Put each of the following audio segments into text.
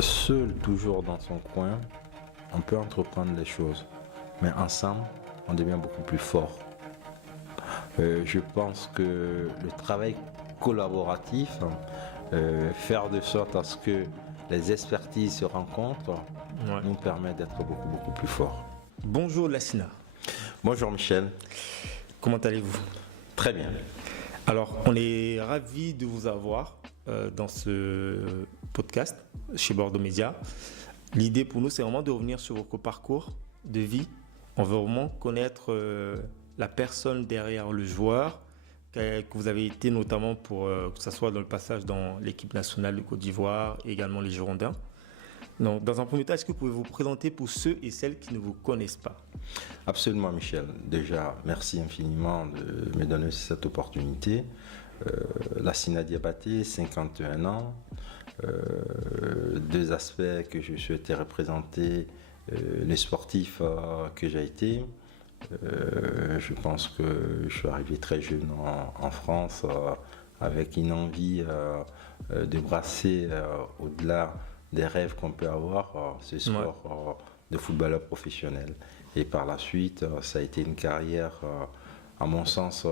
Seul, toujours dans son coin, on peut entreprendre les choses, mais ensemble, on devient beaucoup plus fort. Je pense que le travail collaboratif, faire de sorte à ce que les expertises se rencontrent, Ouais. nous permet d'être beaucoup, beaucoup plus forts. Bonjour Lassina, Bonjour Michel, comment allez-vous? très bien. Alors, on est ravis de vous avoir dans ce podcast chez Bordeaux Média. L'idée pour nous, c'est vraiment de revenir sur votre parcours de vie. On veut vraiment connaître la personne derrière le joueur, que vous avez été notamment pour que ce soit dans le passage dans l'équipe nationale de Côte d'Ivoire et également les Girondins. Donc, dans un premier temps, est-ce que vous pouvez vous présenter pour ceux et celles qui ne vous connaissent pas? Absolument Michel. Déjà, merci infiniment de me donner cette opportunité. Lassina Diabaté, 51 ans. Deux aspects que je souhaitais représenter, les sportifs que j'ai été. Je pense que je suis arrivé très jeune en France avec une envie de brasser au-delà des rêves qu'on peut avoir, ce sport de footballeur professionnel. Et par la suite, ça a été une carrière, à mon sens,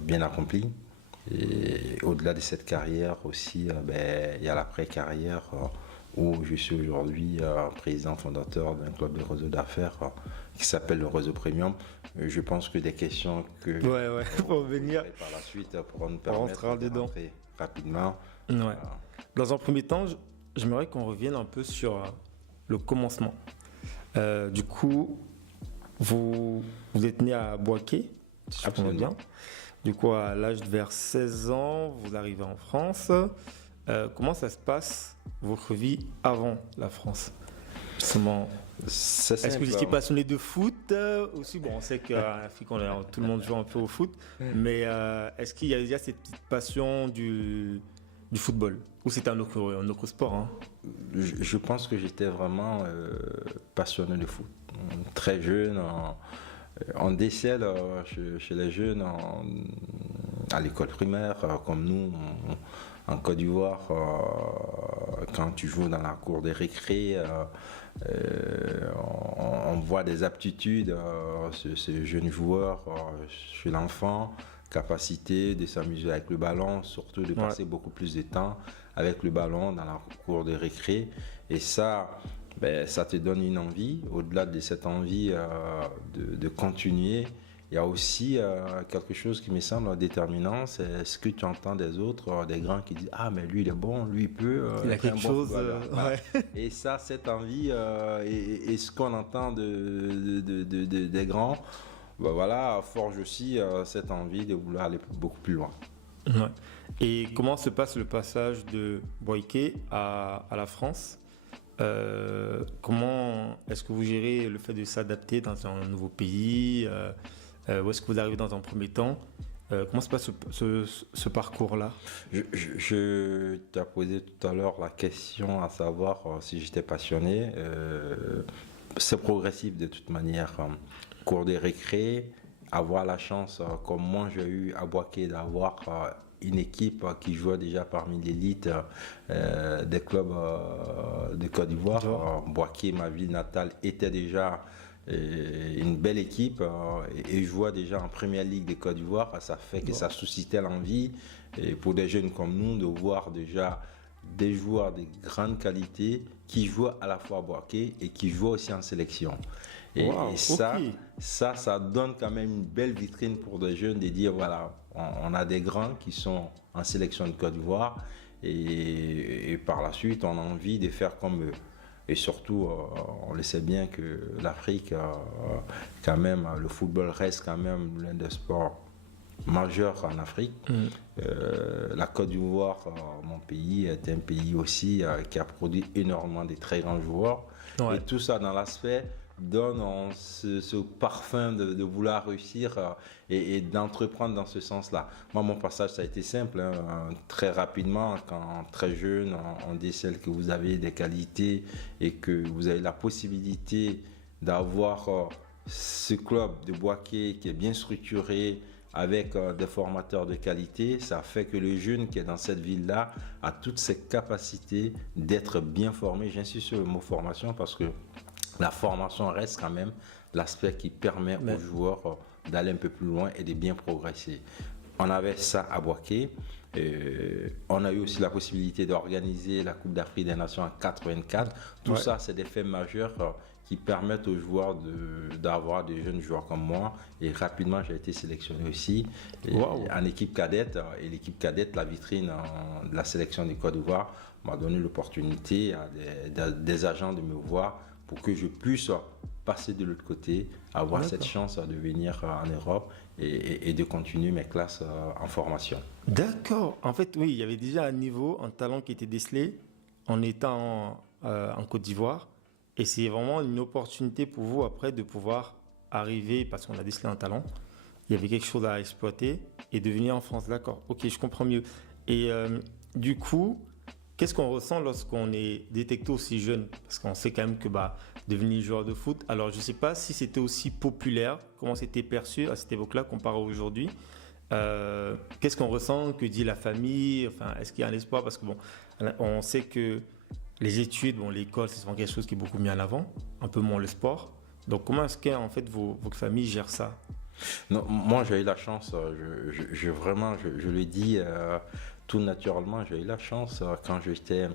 bien accomplie. Et au-delà de cette carrière aussi, il y a l'après-carrière où je suis aujourd'hui président fondateur d'un club de réseau d'affaires qui s'appelle le Réseau Premium. Je pense que des questions que pour venir par la suite pourront nous permettre rentrer rapidement. Ouais. Dans un premier temps, j'aimerais qu'on revienne un peu sur le commencement. Du coup, vous êtes né à Boaké, si je comprends bien. Du coup, à l'âge de vers 16 ans, vous arrivez en France. Comment ça se passe, votre vie avant la France? Est-ce que vous étiez passionné de foot aussi? Bon, on sait qu'en Afrique, tout le monde joue un peu au foot. Mais est-ce qu'il y a déjà cette petite passion du football? Ou c'est un autre sport, hein? Je pense que j'étais vraiment passionné de foot. Très jeune, on décèle chez les jeunes à l'école primaire, comme nous, en Côte d'Ivoire, quand tu joues dans la cour des récrés, on voit des aptitudes chez ces jeunes joueurs, chez l'enfant, capacité de s'amuser avec le ballon, surtout de passer beaucoup plus de temps avec le ballon dans la cour des récrés. Et ça, ça te donne une envie. Au-delà de cette envie de continuer, il y a aussi quelque chose qui me semble déterminant, c'est ce que tu entends des autres, des grands qui disent « Ah, mais lui, il est bon, lui, il peut. Il a quelque chose. Et ça, cette envie et ce qu'on entend des grands, voilà, forge aussi cette envie de vouloir aller beaucoup plus loin. Ouais. Et comment se passe le passage de Boaké à la France? Comment est-ce que vous gérez le fait de s'adapter dans un nouveau pays? Où est-ce que vous arrivez dans un premier temps? Comment se passe ce parcours-là? Je t'ai posé tout à l'heure la question à savoir si j'étais passionné. C'est progressif de toute manière. Cours des récrés, avoir la chance, comme moi j'ai eu à Boaké, d'avoir une équipe qui jouait déjà parmi l'élite des clubs de Côte d'Ivoire. Boaké, ma ville natale, était déjà une belle équipe et jouait déjà en première ligue de Côte d'Ivoire. Ça fait que ça suscitait l'envie et pour des jeunes comme nous de voir déjà des joueurs de grande qualité qui jouent à la fois à Boaké et qui jouent aussi en sélection. Et ça donne quand même une belle vitrine pour des jeunes de dire voilà, on a des grands qui sont en sélection de Côte d'Ivoire et par la suite on a envie de faire comme eux. Et surtout, on le sait bien que l'Afrique, quand même, le football reste quand même l'un des sports majeur en Afrique. La Côte d'Ivoire, mon pays, est un pays aussi qui a produit énormément de très grands joueurs. Et tout ça dans l'aspect donne ce parfum de vouloir réussir et d'entreprendre dans ce sens-là. Moi, mon passage, ça a été simple. Très rapidement, quand très jeune, on décèle que vous avez des qualités et que vous avez la possibilité d'avoir ce club de Boaké qui est bien structuré, avec des formateurs de qualité, ça fait que le jeune qui est dans cette ville-là a toutes ses capacités d'être bien formé. J'insiste sur le mot formation parce que la formation reste quand même l'aspect qui permet aux joueurs d'aller un peu plus loin et de bien progresser. On avait ça à Boaké. On a eu aussi la possibilité d'organiser la Coupe d'Afrique des Nations en 84. Tout ça, c'est des faits majeurs qui permettent aux joueurs d'avoir des jeunes joueurs comme moi. Et rapidement, j'ai été sélectionné aussi en équipe cadette. Et l'équipe cadette, la vitrine de la sélection du Côte d'Ivoire, m'a donné l'opportunité à des agents de me voir pour que je puisse passer de l'autre côté, avoir cette chance de venir en Europe et de continuer mes classes en formation. D'accord. En fait, oui, il y avait déjà un niveau, un talent qui était décelé en étant en Côte d'Ivoire. Et c'est vraiment une opportunité pour vous après de pouvoir arriver, parce qu'on a décelé un talent, il y avait quelque chose à exploiter et de venir en France. D'accord. Ok, je comprends mieux. Et du coup, qu'est-ce qu'on ressent lorsqu'on est détecté aussi jeune? Parce qu'on sait quand même que devenir joueur de foot, alors je ne sais pas si c'était aussi populaire, comment c'était perçu à cette époque-là comparé à aujourd'hui. Qu'est-ce qu'on ressent? Que dit la famille? Enfin, est-ce qu'il y a un espoir? Parce que on sait que les études, l'école, c'est souvent quelque chose qui est beaucoup mis en avant, un peu moins le sport. Donc comment est-ce que en fait votre famille gère ça? Non, moi j'ai eu la chance, je le dis tout naturellement, j'ai eu la chance quand j'étais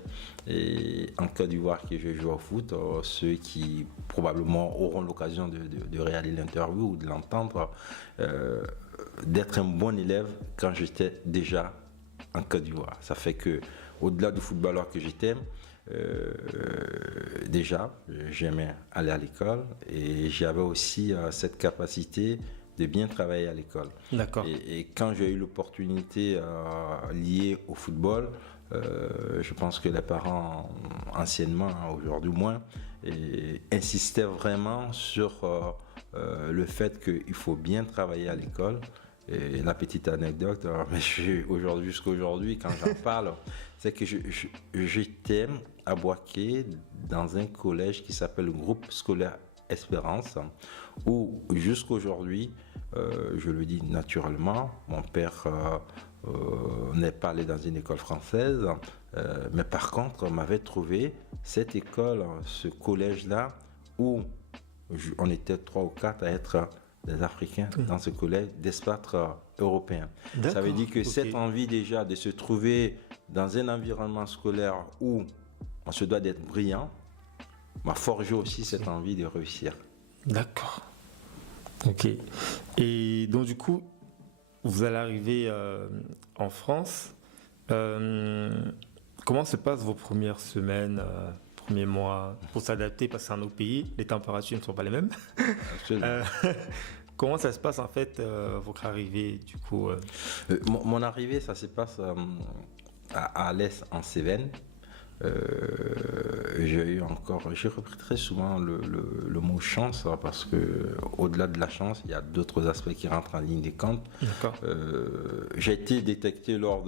en Côte d'Ivoire que je joue au foot. Ceux qui probablement auront l'occasion de regarder l'interview ou de l'entendre, d'être un bon élève quand j'étais déjà en Côte d'Ivoire. Ça fait que au-delà du footballeur que j'étais, déjà j'aimais aller à l'école et j'avais aussi cette capacité de bien travailler à l'école. D'accord. Et quand j'ai eu l'opportunité liée au football, je pense que les parents, anciennement, aujourd'hui moins, insistaient vraiment sur le fait qu'il faut bien travailler à l'école. Et la petite anecdote, jusqu'à aujourd'hui, quand j'en parle, c'est que j'étais à Boaké dans un collège qui s'appelle le Groupe Scolaire Espérance, où jusqu'à aujourd'hui, je le dis naturellement, mon père n'est pas allé dans une école française, mais par contre m'avait trouvé cette école, ce collège-là, où on était 3 ou 4 à être des Africains dans ce collège d'espatres européens. Ça veut dire que cette envie déjà de se trouver dans un environnement scolaire où on se doit d'être brillant m'a forgé aussi cette envie de réussir. D'accord. Ok. Et donc du coup, vous allez arriver en France. Comment se passent vos premières semaines, premiers mois pour s'adapter, parce que c'est un autre pays, les températures ne sont pas les mêmes. Comment ça se passe en fait votre arrivée du coup Mon arrivée, ça se passe à l'Est en Cévennes. J'ai repris très souvent le mot chance parce que au-delà de la chance, il y a d'autres aspects qui rentrent en ligne de compte. J'ai été détecté lors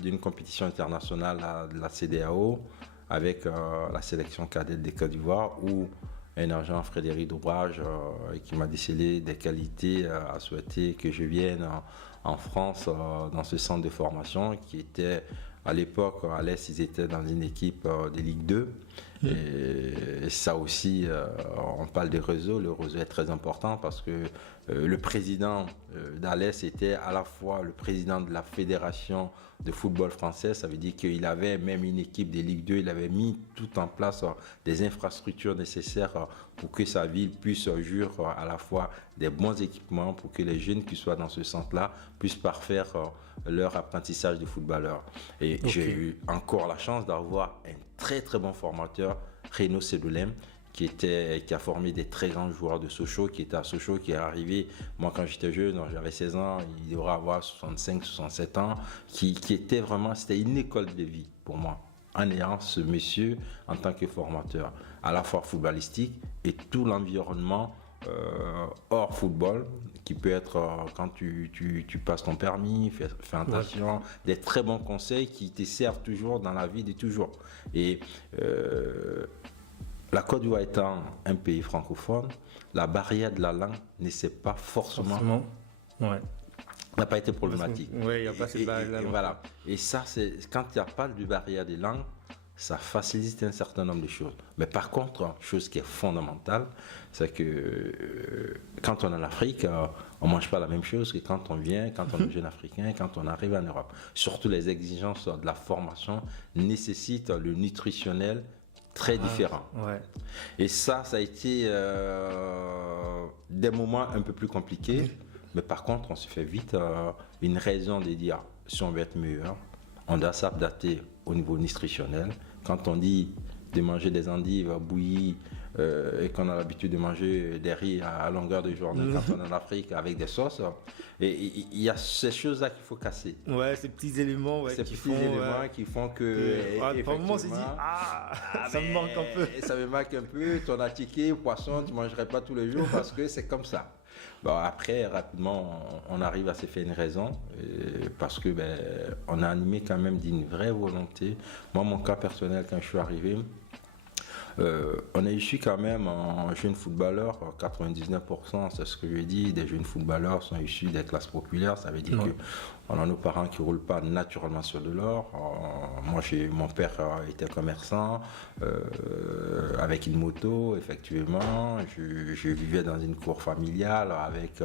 d'une compétition internationale de la CEDEAO avec la sélection cadette des Côte d'Ivoire où un agent, Frédéric Doubrage, qui m'a décelé des qualités, a souhaité que je vienne en France dans ce centre de formation qui était à l'époque, à l'Est, ils étaient dans une équipe de Ligue 2. Et ça aussi, on parle des réseaux. Le réseau est très important parce que le président d'Alès était à la fois le président de la fédération de football français. Ça veut dire qu'il avait même une équipe de Ligue 2. Il avait mis tout en place des infrastructures nécessaires pour que sa ville puisse jouir à la fois des bons équipements pour que les jeunes qui soient dans ce centre-là puissent parfaire leur apprentissage de footballeur. Et j'ai eu encore la chance d'avoir un très très bon formateur, Renaud Sedoulem, qui a formé des très grands joueurs de Sochaux, qui était à Sochaux, qui est arrivé, moi quand j'étais jeune, j'avais 16 ans, il devrait avoir 65, 67 ans, qui était vraiment, c'était une école de vie pour moi, en ayant ce monsieur en tant que formateur, à la fois footballistique et tout l'environnement hors football, qui peut être quand tu passes ton permis, fais attention, des très bons conseils qui te servent toujours dans la vie de toujours. Et la Côte d'Ivoire étant un pays francophone, la barrière de la langue ne s'est pas forcément n'a pas été problématique. Oui, il n'y a pas cette barrière-là. Voilà. Et ça, c'est quand il n'y a pas de barrière des langues, ça facilite un certain nombre de choses. Mais par contre, chose qui est fondamentale, c'est que quand on est en Afrique, on ne mange pas la même chose que quand on vient, quand on est jeune Africain, quand on arrive en Europe. Surtout les exigences de la formation nécessitent le nutritionnel très différent. Ouais. Et ça a été des moments un peu plus compliqués. Mais par contre, on se fait vite une raison de dire, si on veut être meilleur, on doit s'adapter au niveau nutritionnel. Quand on dit de manger des endives bouillies et qu'on a l'habitude de manger des riz à longueur de journée quand on est en Afrique avec des sauces, et il y a ces choses-là qu'il faut casser. Ouais, ces petits éléments qui font que... Par moment, on s'est dit, ça me manque un peu. Ça me manque un peu. Ton ticket, poisson, tu ne mangerais pas tous les jours parce que c'est comme ça. Bon, après, rapidement, on arrive à se faire une raison parce que on est animé quand même d'une vraie volonté. Moi, mon cas personnel, quand je suis arrivé, on est issu quand même en jeunes footballeurs, 99%, c'est ce que je dis, des jeunes footballeurs sont issus des classes populaires. Ça veut dire qu'on a nos parents qui ne roulent pas naturellement sur de l'or. Moi, mon père était commerçant avec une moto, effectivement. Je vivais dans une cour familiale avec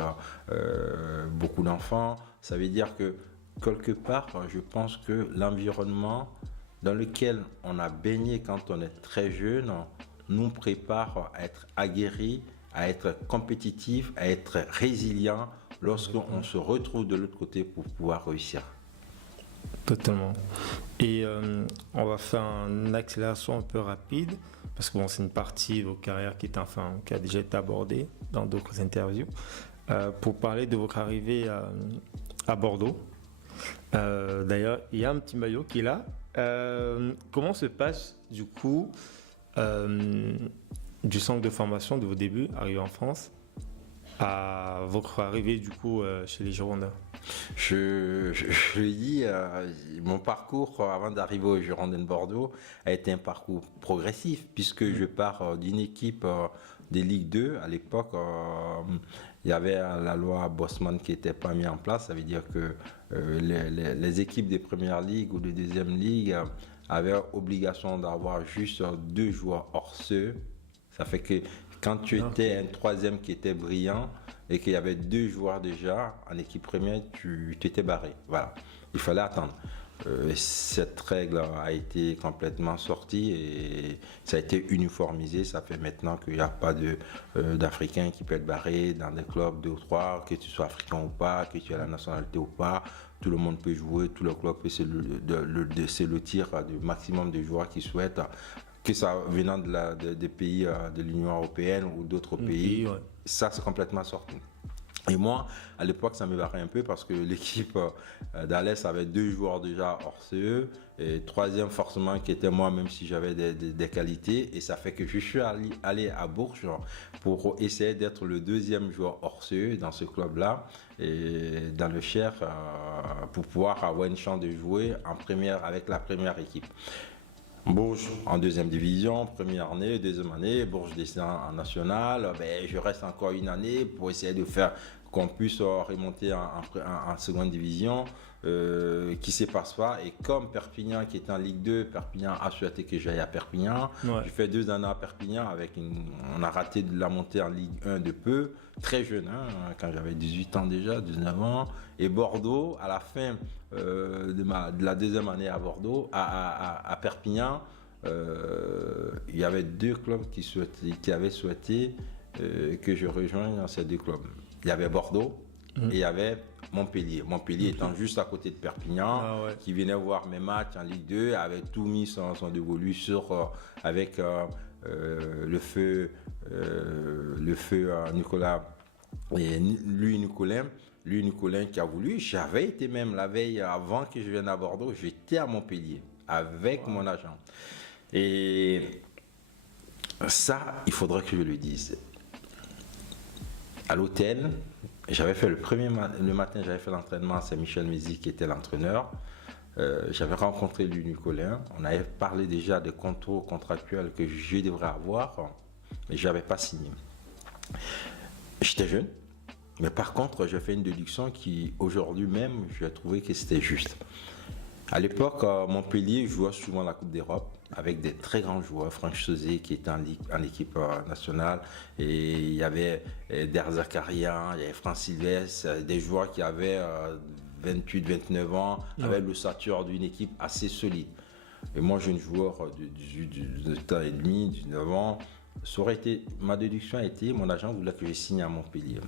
beaucoup d'enfants. Ça veut dire que quelque part, je pense que l'environnement dans lequel on a baigné quand on est très jeune, nous prépare à être aguerris, à être compétitifs, à être résilients lorsqu'on se retrouve de l'autre côté pour pouvoir réussir. Totalement. Et on va faire une accélération un peu rapide, parce que c'est une partie de vos carrières qui a déjà été abordée dans d'autres interviews, pour parler de votre arrivée à Bordeaux. D'ailleurs, il y a un petit maillot qui est là. Comment se passe du coup du centre de formation de vos débuts, arrivé en France, à votre arrivée du coup chez les Girondins? Je lui dis, mon parcours avant d'arriver aux Girondins de Bordeaux a été un parcours progressif puisque je pars d'une équipe des Ligue 2. À l'époque, il y avait la loi Bosman qui n'était pas mise en place. Ça veut dire que les équipes des premières ligues ou de deuxième ligue avaient obligation d'avoir juste 2 joueurs hors CE. Ça fait que quand tu étais un troisième qui était brillant et qu'il y avait 2 joueurs déjà en équipe première, tu t'étais barré. Voilà, il fallait attendre. Cette règle a été complètement sortie et ça a été uniformisé. Ça fait maintenant qu'il n'y a pas d'Africains qui peut être barré dans des clubs 2 ou 3, que tu sois africain ou pas, que tu aies la nationalité ou pas. Tout le monde peut jouer, tout le club peut se lotir du maximum de joueurs qui souhaitent, que ça venant des pays de l'Union européenne ou d'autres pays. Ouais. Ça, c'est complètement sorti. Et moi, à l'époque, ça me barrait un peu parce que l'équipe d'Alès avait 2 joueurs déjà hors CE et troisième forcément qui était moi, même si j'avais des qualités. Et ça fait que je suis allé à Bourges pour essayer d'être le 2e joueur hors CE dans ce club-là et dans le Cher pour pouvoir avoir une chance de jouer en première avec la première équipe. Bourges en 2e division, première année, 2e année, Bourges descend en national, je reste encore une année pour essayer de faire qu'on puisse remonter en 2e division, qui ne se passe pas. Et comme Perpignan qui est en Ligue 2, Perpignan a souhaité que j'aille à Perpignan. Ouais. J'ai fait 2 années à Perpignan, on a raté de la montée en Ligue 1 de peu, très jeune, quand j'avais 18 ans déjà, 19 ans. Et Bordeaux, à la fin de la 2e année à Bordeaux, à Perpignan, il y avait 2 clubs qui avaient souhaité que je rejoigne dans ces 2 clubs. Il y avait Bordeaux et il y avait Montpellier. Montpellier étant juste à côté de Perpignan, qui venait voir mes matchs en Ligue 2, avait tout mis son dévolu avec le feu Nicolas et Nicolas qui a voulu. J'avais été même la veille avant que je vienne à Bordeaux, j'étais à Montpellier avec mon agent. Et ça, il faudrait que je le dise. À l'hôtel, j'avais fait le matin, j'avais fait l'entraînement, c'est Michel Mézy qui était l'entraîneur. J'avais rencontré lui, Nicolas. On avait parlé déjà des contours contractuels que je devrais avoir, mais je n'avais pas signé. J'étais jeune, Mais par contre, j'ai fait une déduction qui, aujourd'hui même, j'ai trouvé que c'était juste. À l'époque, Montpellier jouait souvent la Coupe d'Europe avec des très grands joueurs. Franck Sauzé qui était en équipe nationale. Et il y avait Der Zakarian, il y avait Franck Sylvestre, des joueurs qui avaient 28-29 ans, avec l'ossature d'une équipe assez solide. Et moi, jeune joueur de 18 ans et demi, 19 ans, ça aurait été, ma déduction a été, mon agent voulait que je signe à Montpellier.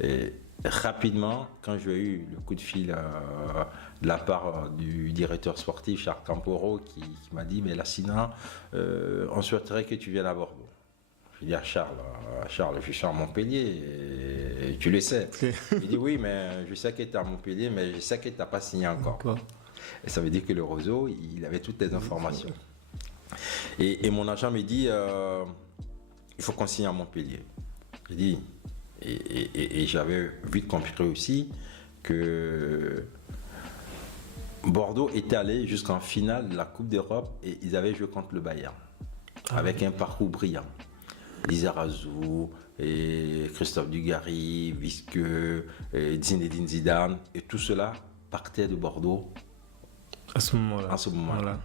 Et rapidement, quand j'ai eu le coup de fil de la part du directeur sportif, Charles Camporo, qui m'a dit, mais Lassina, on souhaiterait que tu viennes à Bordeaux. Je dis à Charles, je suis à Montpellier, et tu le sais. Il dit, oui, mais je sais que tu es à Montpellier, mais je sais que tu n'as pas signé encore. Et ça veut dire que le réseau, il avait toutes les informations. Et mon agent me dit, il faut qu'on signe à Montpellier. Je dis, et j'avais vite compris aussi que Bordeaux était allé jusqu'en finale de la Coupe d'Europe et ils avaient joué contre le Bayern avec un parcours brillant. Lizarazu, et Christophe Dugarry, Visqueux, Zinedine Zidane, et tout cela partait de Bordeaux à ce moment-là. Voilà.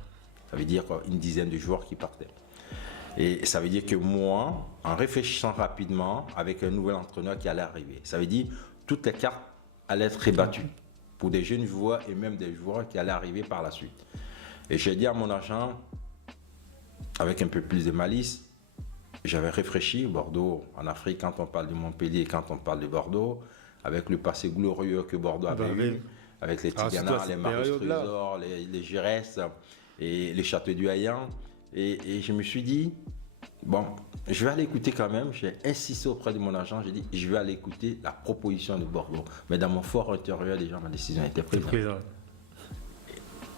Ça veut dire une dizaine de joueurs qui partaient. Et ça veut dire que moi, en réfléchissant rapidement avec un nouvel entraîneur qui allait arriver, ça veut dire toutes les cartes allaient être rébattues pour des jeunes joueurs et même des joueurs qui allaient arriver par la suite. Et j'ai dit à mon agent, avec un peu plus de malice, j'avais réfléchi, Bordeaux, en Afrique, quand on parle de Montpellier, quand on parle de Bordeaux, avec le passé glorieux que Bordeaux avait eu, avec les Tigana, les Marius Trésor, les Giresse et les Châteaux du Hayan. Et je me suis dit, bon, je vais aller écouter quand même. J'ai insisté auprès de mon agent, j'ai dit, je vais aller écouter la proposition de Bordeaux. Mais dans mon fort intérieur, déjà, ma décision était prise.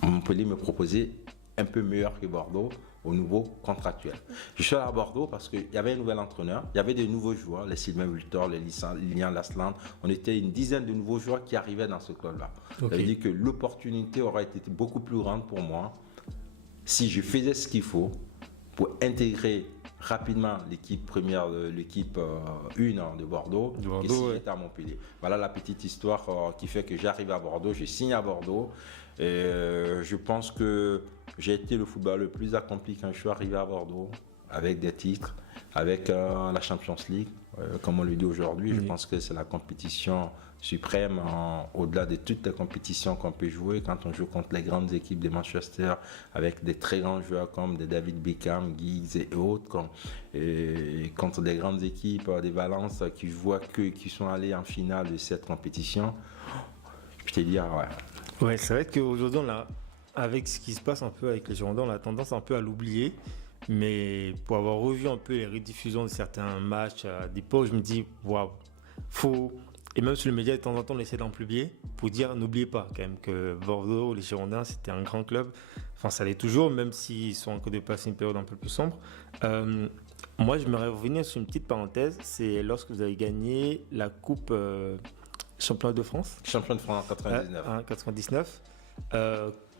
Montpellier me proposait un peu meilleur que Bordeaux au niveau contractuel. Je suis allé à Bordeaux parce qu'il y avait un nouvel entraîneur, il y avait de nouveaux joueurs, les Sylvain Vultor, les Lilian Lasland. On était une dizaine de nouveaux joueurs qui arrivaient dans ce club-là. Ça veut dire que l'opportunité aurait été beaucoup plus grande pour moi si je faisais ce qu'il faut pour intégrer rapidement l'équipe première, l'équipe 1 de Bordeaux, et si j'étais à Montpellier. Voilà la petite histoire qui fait que j'arrive à Bordeaux, je signe à Bordeaux. Et je pense que j'ai été le footballeur le plus accompli quand je suis arrivé à Bordeaux, avec des titres, avec la Champions League, comme on le dit aujourd'hui. Je pense que c'est la compétition suprême, au-delà de toutes les compétitions qu'on peut jouer, quand on joue contre les grandes équipes de Manchester, avec des très grands joueurs comme des David Beckham, Giggs et autres, et contre des grandes équipes des Valence qui sont allés en finale de cette compétition. Je te dis, ouais. Ouais, c'est vrai qu'aujourd'hui, avec ce qui se passe un peu avec les Girondins, on a tendance un peu à l'oublier. Mais pour avoir revu un peu les rediffusions de certains matchs à l'époque, je me dis, waouh, faut. Et même sur les médias, de temps en temps, on essaie d'en publier pour dire, n'oubliez pas quand même que Bordeaux, les Girondins, c'était un grand club. Enfin, ça l'est toujours, même s'ils sont encore de passer une période un peu plus sombre. Moi, je me revenir sur une petite parenthèse. C'est lorsque vous avez gagné la Coupe Championnat de France. Champion de France en 99. 99.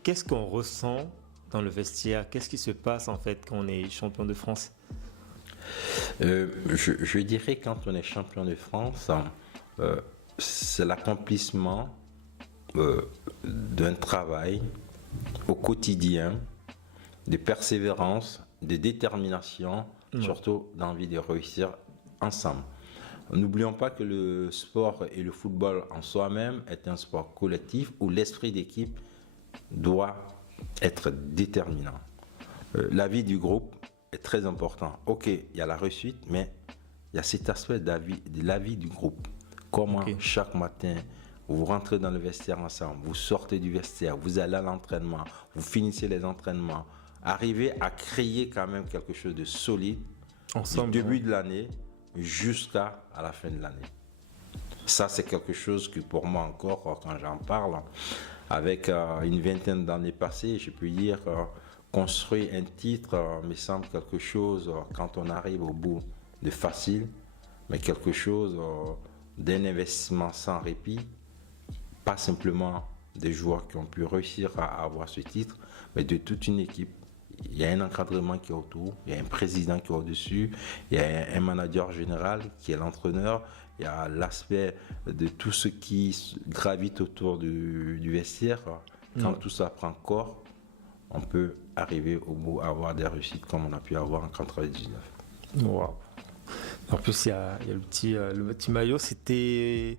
Qu'est-ce qu'on ressent dans le vestiaire? Qu'est-ce qui se passe en fait quand on est champion de France? Je dirais quand on est champion de France, c'est l'accomplissement d'un travail au quotidien, de persévérance, de détermination, surtout d'envie de réussir ensemble. N'oublions pas que le sport et le football en soi-même est un sport collectif où l'esprit d'équipe doit être déterminant. La vie du groupe est très important. Ok, il y a la réussite, mais il y a cet aspect de la vie du groupe. Comment chaque matin, vous rentrez dans le vestiaire ensemble, vous sortez du vestiaire, vous allez à l'entraînement, vous finissez les entraînements, arrivez à créer quand même quelque chose de solide ensemble, du début de l'année jusqu'à la fin de l'année. Ça, c'est quelque chose que pour moi encore, quand j'en parle, avec une vingtaine d'années passées, je peux dire construire un titre me semble quelque chose, quand on arrive au bout, de facile, mais quelque chose d'un investissement sans répit, pas simplement des joueurs qui ont pu réussir à avoir ce titre, mais de toute une équipe. il y a un encadrement qui est autour, il y a un président qui est au-dessus, il y a un manager général qui est l'entraîneur, il y a l'aspect de tout ce qui gravite autour du vestiaire. Quand tout ça prend corps, on peut arriver au bout à avoir des réussites comme on a pu avoir en 99. Wow. En plus, il y a le petit maillot, c'était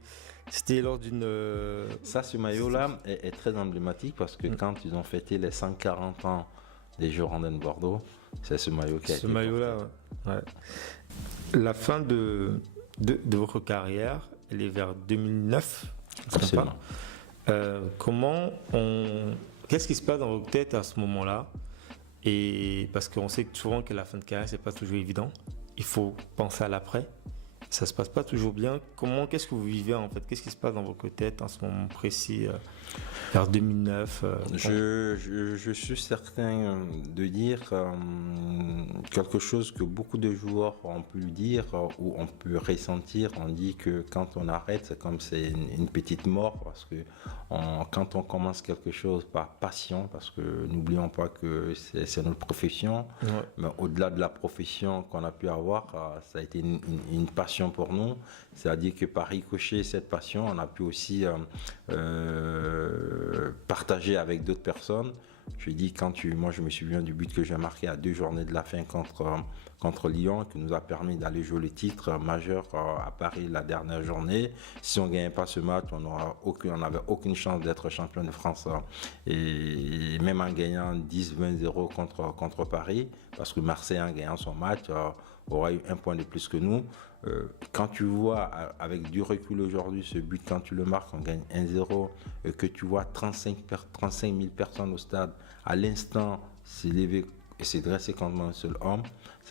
lors d'une... Ça, ce maillot-là est très emblématique parce que quand ils ont fêté les 140 ans des Girondins de Bordeaux, c'est ce maillot qui a été... Ce maillot-là, ouais. La fin de votre carrière, elle est vers 2009. Absolument. Qu'est-ce qui se passe dans votre tête à ce moment-là? Et parce qu'on sait souvent que la fin de carrière, c'est pas toujours évident. Il faut penser à l'après. Ça se passe pas toujours bien. Qu'est-ce que vous vivez en fait? Qu'est-ce qui se passe dans votre tête en ce moment précis, vers 2009? Je suis certain de dire quelque chose que beaucoup de joueurs ont pu dire ou ont pu ressentir. On dit que quand on arrête, c'est comme c'est une petite mort parce que quand on commence quelque chose par passion, parce que n'oublions pas que c'est notre profession, mais au-delà de la profession qu'on a pu avoir, ça a été une passion pour nous, c'est-à-dire que par ricochet cette passion, on a pu aussi partager avec d'autres personnes. Je dis moi je me souviens du but que j'ai marqué à 2 journées de la fin contre Lyon, qui nous a permis d'aller jouer le titre majeur à Paris la dernière journée. Si on ne gagnait pas ce match, on n'avait aucune chance d'être champion de France, et même en gagnant 10-20-0 contre Paris, parce que Marseille, en gagnant son match, aura eu 1 point de plus que nous. Quand tu vois avec du recul aujourd'hui ce but, quand tu le marques, on gagne 1-0, que tu vois 35 000 personnes au stade à l'instant s'élever et se dresser contre un seul homme,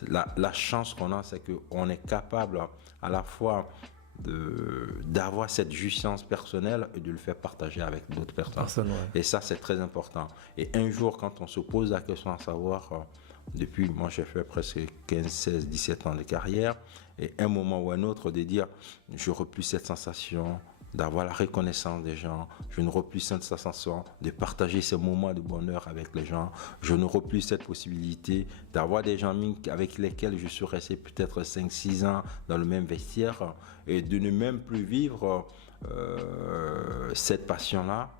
la chance qu'on a, c'est qu'on est capable à la fois d'avoir cette jouissance personnelle et de le faire partager avec d'autres personnes. Et ça, c'est très important. Et un jour, quand on se pose la question à savoir, depuis, moi j'ai fait presque 15, 16, 17 ans de carrière, et un moment ou un autre de dire, je n'aurai plus cette sensation d'avoir la reconnaissance des gens, je n'aurai plus cette sensation de partager ces moments de bonheur avec les gens, je n'aurai plus cette possibilité d'avoir des gens avec lesquels je suis resté peut-être 5-6 ans dans le même vestiaire, et de ne même plus vivre cette passion-là.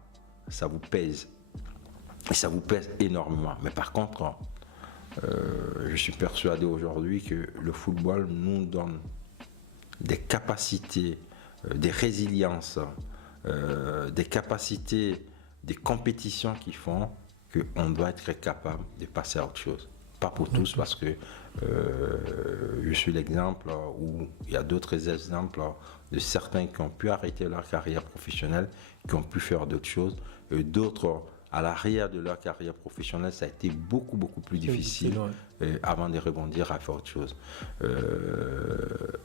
Ça vous pèse, et ça vous pèse énormément. Mais par contre, je suis persuadé aujourd'hui que le football nous donne des capacités, des résiliences, des capacités, des compétitions qui font qu'on doit être capable de passer à autre chose. Pas pour tous, parce que je suis l'exemple, ou il y a d'autres exemples de certains qui ont pu arrêter leur carrière professionnelle, qui ont pu faire d'autres choses, et d'autres à l'arrière de leur carrière professionnelle, ça a été beaucoup plus difficile avant de rebondir à faire autre chose.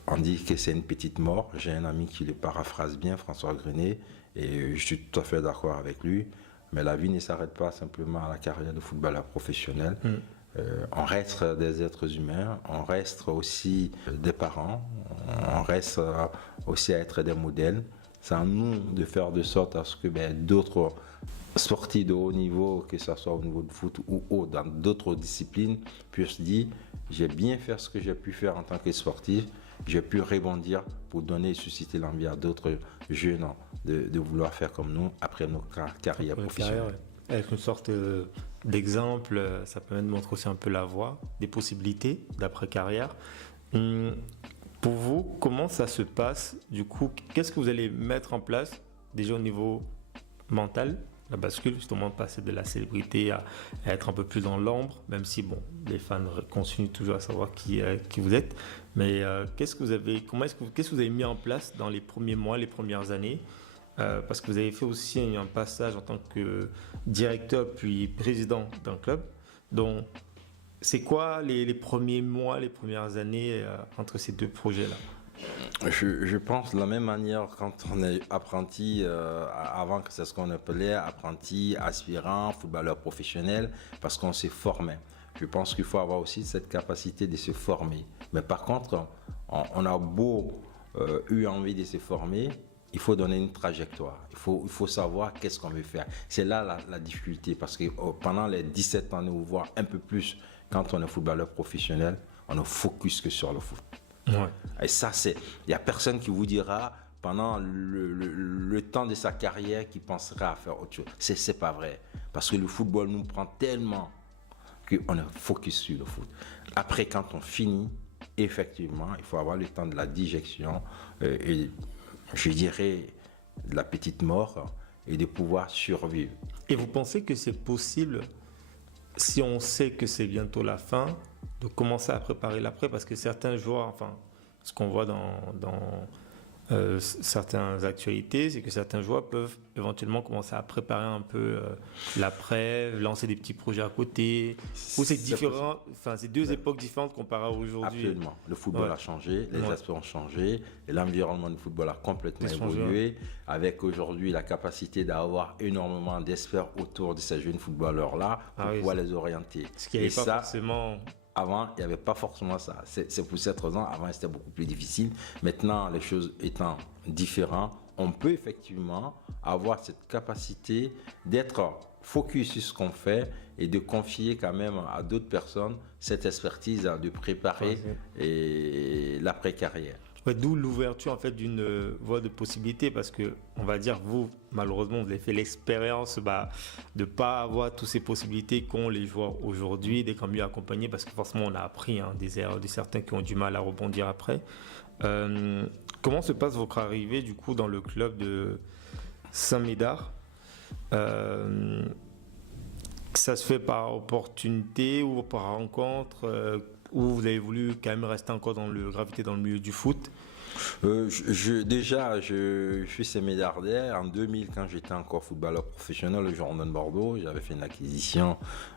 On dit que c'est une petite mort. J'ai un ami qui le paraphrase bien, François Grenet, et je suis tout à fait d'accord avec lui. Mais la vie ne s'arrête pas simplement à la carrière de footballeur professionnel. On reste des êtres humains, on reste aussi des parents, on reste aussi à être des modèles. C'est à nous de faire de sorte à ce que d'autres sportifs de haut niveau, que ce soit au niveau de foot ou dans d'autres disciplines, puissent dire, j'ai bien fait ce que j'ai pu faire en tant que sportif, j'ai pu rebondir pour donner et susciter l'envie à d'autres jeunes de vouloir faire comme nous après nos carrières professionnelles. Avec une sorte d'exemple, ça permet de montrer aussi un peu la voie, des possibilités d'après-carrière. Pour vous, comment ça se passe? Du coup, qu'est-ce que vous allez mettre en place déjà au niveau mental? La bascule, justement, de passer de la célébrité à être un peu plus dans l'ombre, même si les fans continuent toujours à savoir qui vous êtes. Mais qu'est-ce que vous avez mis en place dans les premiers mois, les premières années? Parce que vous avez fait aussi un passage en tant que directeur puis président d'un club. Donc, c'est quoi les premiers mois, les premières années entre ces deux projets-là? Je pense de la même manière quand on est apprenti, avant que c'est ce qu'on appelait apprenti, aspirant, footballeur professionnel, parce qu'on s'est formé. Je pense qu'il faut avoir aussi cette capacité de se former. Mais par contre, on a beau eu envie de se former, il faut donner une trajectoire. Il faut savoir qu'est-ce qu'on veut faire. C'est là la difficulté parce que pendant les 17 années, voire un peu plus, quand on est footballeur professionnel, on ne focus que sur le foot. Ouais. Et ça, il n'y a personne qui vous dira pendant le temps de sa carrière qu'il pensera à faire autre chose. C'est pas vrai. Parce que le football nous prend tellement qu'on est focus sur le foot. Après, quand on finit, effectivement, il faut avoir le temps de la digestion et je dirais de la petite mort et de pouvoir survivre. Et vous pensez que c'est possible, si on sait que c'est bientôt la fin, de commencer à préparer l'après? Parce que certains joueurs, enfin, ce qu'on voit dans certaines actualités, c'est que certains joueurs peuvent éventuellement commencer à préparer un peu l'après, lancer des petits projets à côté. Ou c'est différent, enfin, c'est deux époques différentes comparées à aujourd'hui. Absolument. Le football a changé, les aspects ont changé, et l'environnement du football a complètement évolué, avec aujourd'hui la capacité d'avoir énormément d'experts autour de ces jeunes footballeurs-là pour pouvoir les orienter. Ce qui n'est pas forcément... Avant, il n'y avait pas forcément ça. C'est pour cette raison, avant, c'était beaucoup plus difficile. Maintenant, les choses étant différentes, on peut effectivement avoir cette capacité d'être focus sur ce qu'on fait et de confier quand même à d'autres personnes cette expertise de préparer l'après-carrière. Ouais, d'où l'ouverture en fait d'une voie de possibilités, parce que on va dire, vous malheureusement vous avez fait l'expérience de ne pas avoir toutes ces possibilités qu'ont les joueurs aujourd'hui, d'être mieux accompagnés, parce que forcément on a appris des erreurs de certains qui ont du mal à rebondir après. Comment se passe votre arrivée du coup dans le club de Saint-Médard? Ça se fait par opportunité ou par rencontre, ou vous avez voulu quand même rester encore graviter dans le milieu du foot? Je suis sémédardaire. En 2000, quand j'étais encore footballeur professionnel au Girondins de Bordeaux, j'avais fait une acquisition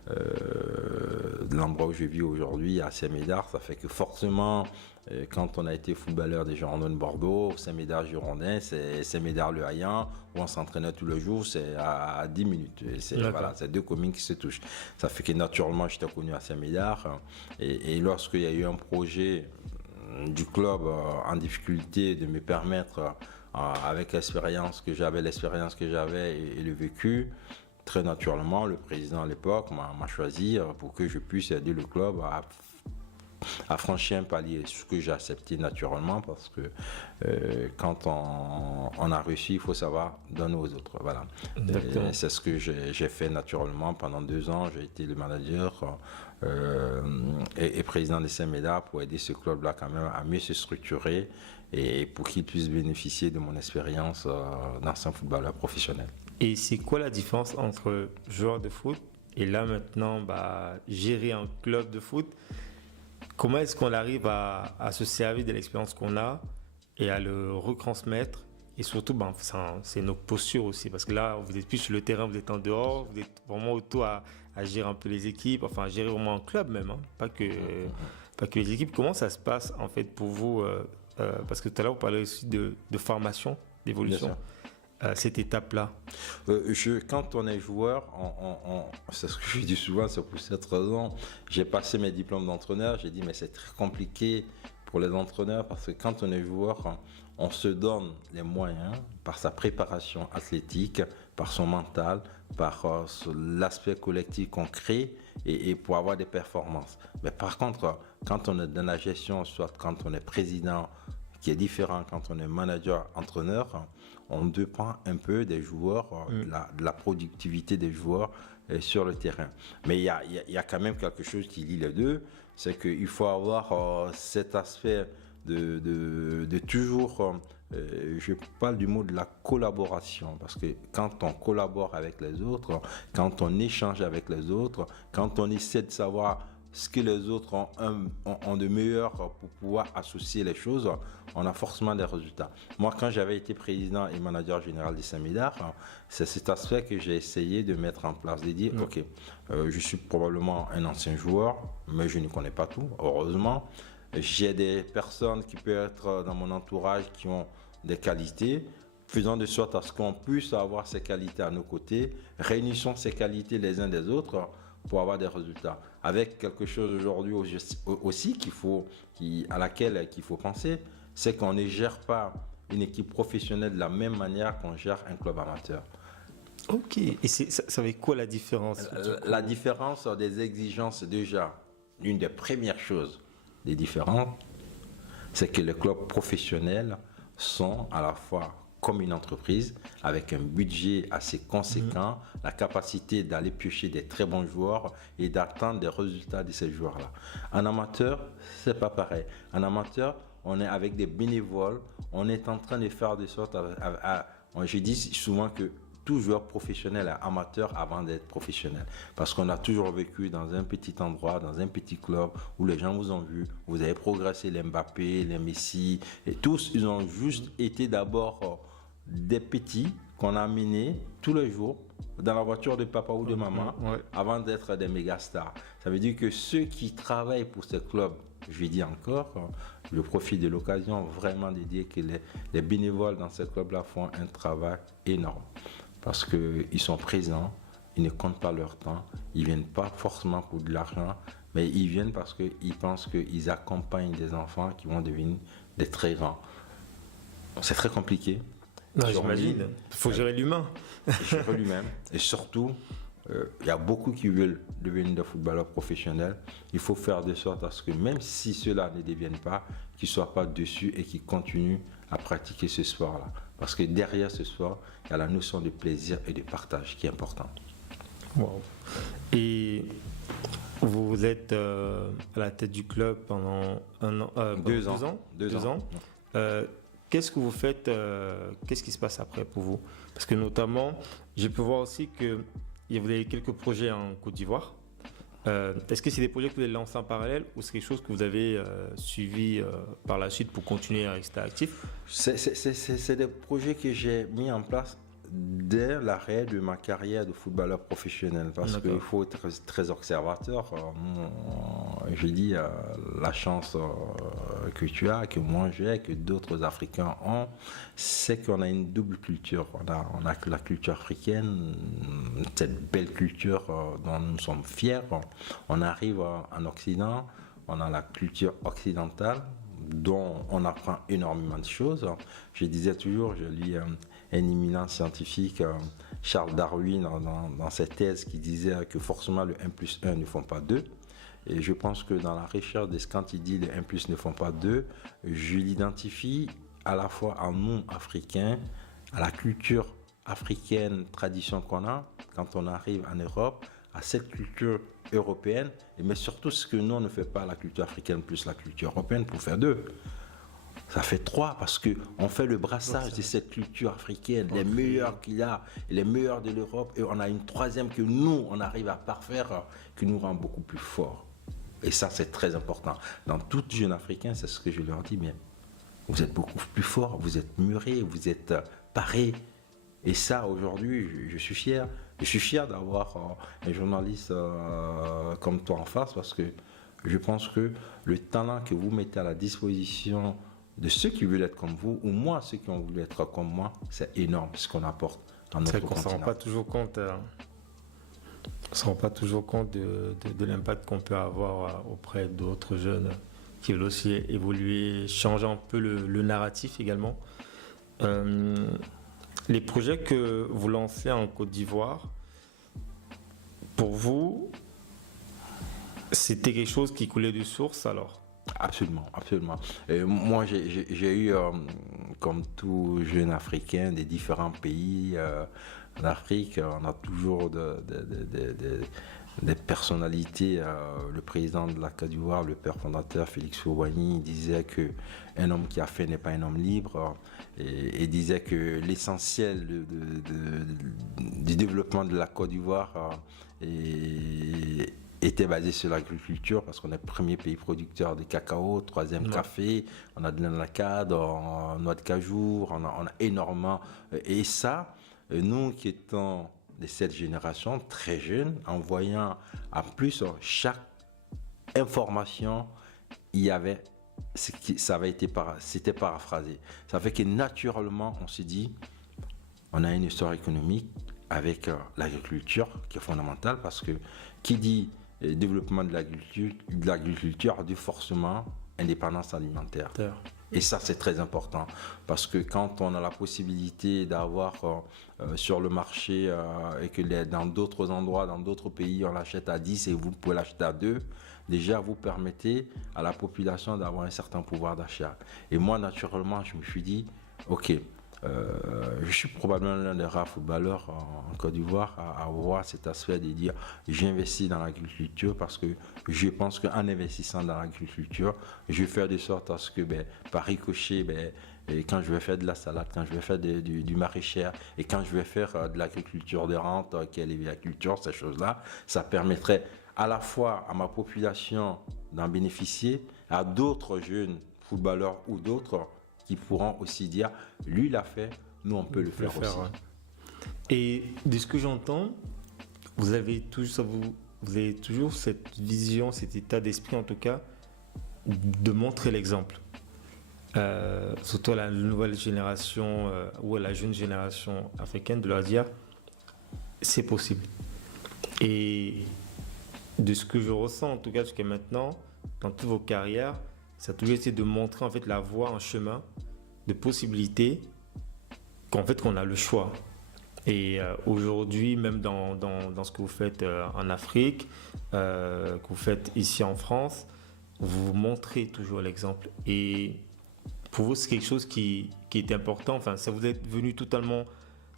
de l'endroit où je vis aujourd'hui à Saint-Médard. Ça fait que forcément, quand on a été footballeur des Girondins de Bordeaux, Saint-Médard-Girondins, c'est Saint-Médard-le-Haillan, où on s'entraînait tous les jours, c'est à 10 minutes. C'est deux communes qui se touchent. Ça fait que naturellement, j'étais connu à Saint-Médard. Et lorsqu'il y a eu un projet du club en difficulté de me permettre, avec l'expérience que j'avais et le vécu, très naturellement, le président à l'époque m'a choisi pour que je puisse aider le club à franchir un palier, ce que j'ai accepté naturellement parce que quand on a réussi, il faut savoir donner aux autres. Voilà. C'est ce que j'ai fait naturellement pendant 2 ans. J'ai été le manager et président de Saint-Médard pour aider ce club-là quand même à mieux se structurer et pour qu'il puisse bénéficier de mon expérience d'ancien footballeur professionnel. Et c'est quoi la différence entre joueur de foot et là maintenant gérer un club de foot? Comment est-ce qu'on arrive à se servir de l'expérience qu'on a et à le retransmettre? Et surtout, c'est notre posture aussi. Parce que là, vous êtes plus sur le terrain, vous êtes en dehors, vous êtes vraiment auto à gérer un peu les équipes, enfin à gérer vraiment un club même, hein. Pas que les équipes. Comment ça se passe en fait pour vous parce que tout à l'heure, vous parlez aussi de formation, d'évolution. Cette étape-là? Quand on est joueur, c'est ce que je dis souvent, c'est pour cette raison, j'ai passé mes diplômes d'entraîneur, j'ai dit mais c'est très compliqué pour les entraîneurs parce que quand on est joueur, on se donne les moyens par sa préparation athlétique, par son mental, par l'aspect collectif qu'on crée et pour avoir des performances. Mais par contre, quand on est dans la gestion, soit quand on est président, qui est différent quand on est manager, entraîneur, on dépend un peu des joueurs, de la productivité des joueurs sur le terrain. Mais il y a quand même quelque chose qui lie les deux, c'est qu'il faut avoir cet aspect de toujours, je parle du mot de la collaboration, parce que quand on collabore avec les autres, quand on échange avec les autres, quand on essaie de savoir ce que les autres ont de meilleur pour pouvoir associer les choses, on a forcément des résultats. Moi, quand j'avais été président et manager général de Saint-Médard, c'est cet aspect que j'ai essayé de mettre en place, de dire, ok, je suis probablement un ancien joueur, mais je ne connais pas tout, heureusement. J'ai des personnes qui peuvent être dans mon entourage qui ont des qualités, faisant de sorte à ce qu'on puisse avoir ces qualités à nos côtés, réunissons ces qualités les uns des autres pour avoir des résultats. Avec quelque chose aujourd'hui aussi à laquelle il faut penser, c'est qu'on ne gère pas une équipe professionnelle de la même manière qu'on gère un club amateur. Ok, et ça fait quoi la différence? La différence des exigences, déjà, l'une des premières choses des différences, c'est que les clubs professionnels sont à la fois comme une entreprise avec un budget assez conséquent, la capacité d'aller piocher des très bons joueurs et d'attendre des résultats de ces joueurs-là. En amateur, c'est pas pareil. En amateur, on est avec des bénévoles, on est en train de faire de sorte je dis souvent que tout joueur professionnel est amateur avant d'être professionnel. Parce qu'on a toujours vécu dans un petit endroit, dans un petit club où les gens vous ont vu, vous avez progressé, les Mbappé, les Messi, et tous, ils ont juste été d'abord des petits qu'on a amenés tous les jours dans la voiture de papa ou de maman avant d'être des méga stars. Ça veut dire que ceux qui travaillent pour ces clubs, je dis encore, je profite de l'occasion vraiment de dire que les bénévoles dans ces clubs-là font un travail énorme. Parce qu'ils sont présents, ils ne comptent pas leur temps, ils ne viennent pas forcément pour de l'argent, mais ils viennent parce qu'ils pensent qu'ils accompagnent des enfants qui vont devenir des très grands. C'est très compliqué. Non, j'imagine. Il faut gérer l'humain. Gérer l'humain. Et surtout, il y a beaucoup qui veulent devenir des footballeurs professionnels. Il faut faire de sorte à ce que même si ceux-là ne deviennent pas, qu'ils ne soient pas dessus et qu'ils continuent à pratiquer ce sport-là. Parce que derrière ce sport, il y a la notion de plaisir et de partage qui est importante. Wow. Et vous êtes à la tête du club pendant 2 ans. 2 ans. Qu'est-ce que vous faites? Qu'est-ce qui se passe après pour vous? Parce que notamment, je peux voir aussi que vous avez quelques projets en Côte d'Ivoire. Est-ce que c'est des projets que vous avez lancés en parallèle ou c'est quelque chose que vous avez suivi par la suite pour continuer à rester actif? C'est des projets que j'ai mis en place dès l'arrêt de ma carrière de footballeur professionnel parce qu'il faut être très observateur. Je dis la chance que tu as, que moi j'ai, que d'autres Africains ont, c'est qu'on a une double culture. On a que la culture africaine, cette belle culture dont nous sommes fiers. On arrive en Occident, on a la culture occidentale dont on apprend énormément de choses. Je disais toujours, je lis un éminent scientifique, Charles Darwin, dans ses thèses, qui disait que forcément le 1 plus 1 ne font pas 2. Et je pense que dans la recherche de ce quand il dit le 1 plus ne font pas 2, je l'identifie à la fois en nous, Africains, à la culture africaine, tradition qu'on a, quand on arrive en Europe, à cette culture européenne, mais surtout ce que nous, on ne fait pas la culture africaine plus la culture européenne pour faire 2. Ça fait 3 parce qu'on fait le brassage de cette culture africaine, les meilleurs qu'il y a, les meilleurs de l'Europe, et on a une troisième que nous, on arrive à parfaire, qui nous rend beaucoup plus forts. Et ça, c'est très important. Dans tout jeune Africain, c'est ce que je leur dis, mais vous êtes beaucoup plus forts, vous êtes mûrés, vous êtes parés. Et ça, aujourd'hui, je suis fier. Je suis fier d'avoir un journaliste comme toi en face parce que je pense que le talent que vous mettez à la disposition de ceux qui veulent être comme vous, ou moi, ceux qui ont voulu être comme moi, c'est énorme ce qu'on apporte dans notre continent. On ne se rend pas toujours compte, de l'impact qu'on peut avoir auprès d'autres jeunes qui veulent aussi évoluer, changer un peu le narratif également. Les projets que vous lancez en Côte d'Ivoire, pour vous, c'était quelque chose qui coulait de source alors? Absolument, absolument. Et moi, j'ai eu, comme tout jeune Africain, des différents pays d'Afrique, on a toujours des personnalités. Le président de la Côte d'Ivoire, le père fondateur Félix Houphouët-Boigny, disait qu'un homme qui a fait n'est pas un homme libre et disait que l'essentiel du développement de la Côte d'Ivoire était basé sur l'agriculture parce qu'on est le premier pays producteur de cacao, troisième café, on a de l'anacarde, noix de cajou, on a énormément. Et ça, nous qui étions de cette génération très jeune, en voyant en plus chaque information, il y avait c'était paraphrasé. Ça fait que naturellement, on s'est dit, on a une histoire économique avec l'agriculture qui est fondamentale parce que qui dit développement de l'agriculture dit forcément indépendance alimentaire. Et ça, c'est très important parce que quand on a la possibilité d'avoir sur le marché et que dans d'autres endroits, dans d'autres pays, on l'achète à 10 et vous pouvez l'acheter à 2, déjà vous permettez à la population d'avoir un certain pouvoir d'achat. Et moi, naturellement, je me suis dit, ok, je suis probablement l'un des rares footballeurs en Côte d'Ivoire à avoir cet aspect de dire j'investis dans l'agriculture parce que je pense qu'en investissant dans l'agriculture, je vais faire de sorte à ce que par ricochet, et quand je vais faire de la salade, quand je vais faire du maraîcher et quand je vais faire de l'agriculture de rente, qui est l'agriculture, ces choses-là, ça permettrait à la fois à ma population d'en bénéficier, à d'autres jeunes footballeurs ou d'autres qui pourront aussi dire, lui l'a fait, nous on peut le faire aussi. Ouais. Et de ce que j'entends, vous avez toujours cette vision, cet état d'esprit en tout cas, de montrer l'exemple. Surtout à la nouvelle génération ou à la jeune génération africaine, de leur dire, c'est possible. Et de ce que je ressens en tout cas jusqu'à maintenant, dans toutes vos carrières, ça a toujours été de montrer en fait la voie, un chemin de possibilités qu'on a le choix. Et aujourd'hui, même dans ce que vous faites en Afrique, que vous faites ici en France, vous montrez toujours l'exemple. Et pour vous, c'est quelque chose qui est important. Enfin, ça vous est venu totalement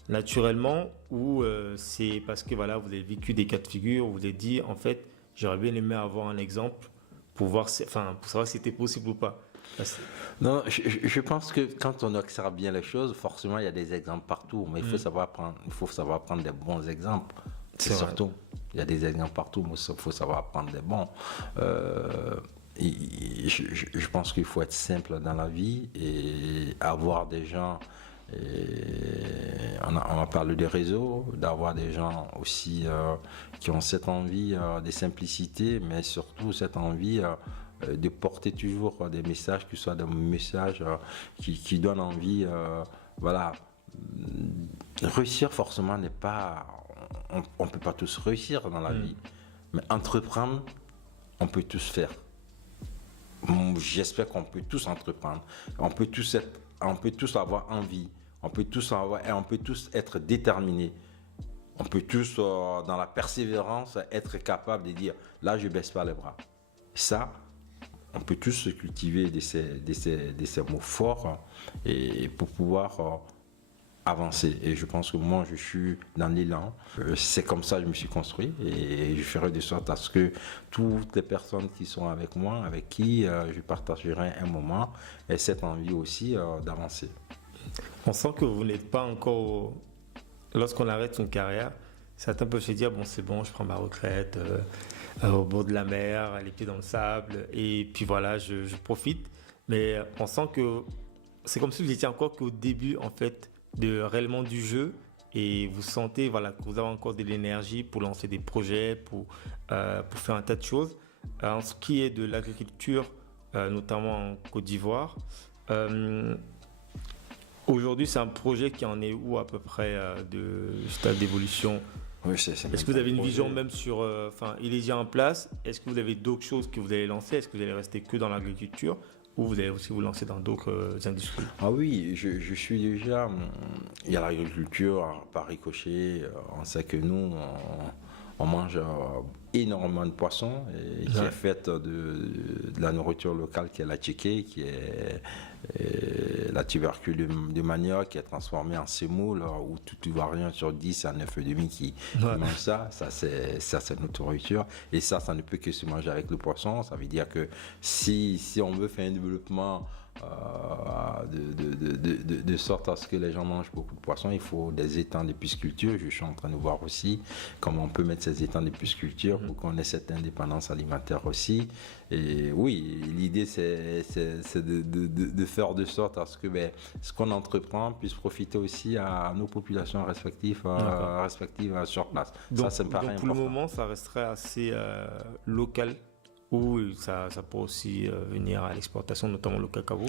naturellement ou c'est parce que voilà, vous avez vécu des cas de figure, vous vous avez dit en fait, j'aurais bien aimé avoir un exemple pour savoir si c'était possible ou pas. Non, je pense que quand on observe bien les choses, forcément il y a des exemples partout, mais il faut savoir prendre des bons exemples. C'est surtout, il y a des exemples partout, mais il faut savoir prendre des bons. Je pense qu'il faut être simple dans la vie et avoir des gens. On a parlé des réseaux, d'avoir des gens aussi qui ont cette envie de simplicité, mais surtout cette envie de porter toujours des messages qui soient des messages qui donnent envie. Voilà, réussir forcément n'est pas, on ne peut pas tous réussir dans la vie, mais entreprendre, on peut tous faire. J'espère qu'on peut tous entreprendre, on peut tous avoir envie. On peut tous être déterminés. On peut tous, dans la persévérance, être capable de dire là, je ne baisse pas les bras. Ça, on peut tous se cultiver de ces mots forts et pour pouvoir avancer. Et je pense que moi, je suis dans l'élan. C'est comme ça que je me suis construit et je ferai de sorte à ce que toutes les personnes qui sont avec moi, avec qui je partagerai un moment, aient cette envie aussi d'avancer. On sent que vous n'êtes pas encore. Lorsqu'on arrête son carrière, certains peuvent se dire bon, c'est bon, je prends ma retraite au bord de la mer, les pieds dans le sable, et puis voilà, je profite. Mais on sent que c'est comme si vous étiez encore qu'au début en fait réellement du jeu, et vous sentez voilà que vous avez encore de l'énergie pour lancer des projets, pour faire un tas de choses. En ce qui est de l'agriculture, notamment en Côte d'Ivoire. Aujourd'hui, c'est un projet qui en est où à peu près de stade d'évolution? Oui, Est-ce que vous avez une vision même sur... il est déjà en place. Est-ce que vous avez d'autres choses que vous allez lancer? Est-ce que vous allez rester que dans l'agriculture ou vous allez aussi vous lancer dans d'autres industries? Ah oui, je suis déjà... Il y a l'agriculture par ricochet. On sait que nous, on mange énormément de poissons et qui est faite de la nourriture locale qui est la tchéké, qui est la tubercule de manioc qui est transformée en semoule où tout Ivoirien sur 10 à 9,5 qui mange ça c'est notre nourriture et ça ne peut que se manger avec le poisson. Ça veut dire que si on veut faire un développement de sorte à ce que les gens mangent beaucoup de poissons, il faut des étangs de pisciculture. Je suis en train de voir aussi comment on peut mettre ces étangs de pisciculture pour qu'on ait cette indépendance alimentaire aussi. Et oui, l'idée c'est de faire de sorte à ce que ce qu'on entreprend puisse profiter aussi à nos populations respectives sur place. Donc, ça me paraît important. Pour le moment, ça resterait assez local. Ou ça peut aussi venir à l'exportation, notamment le cacao.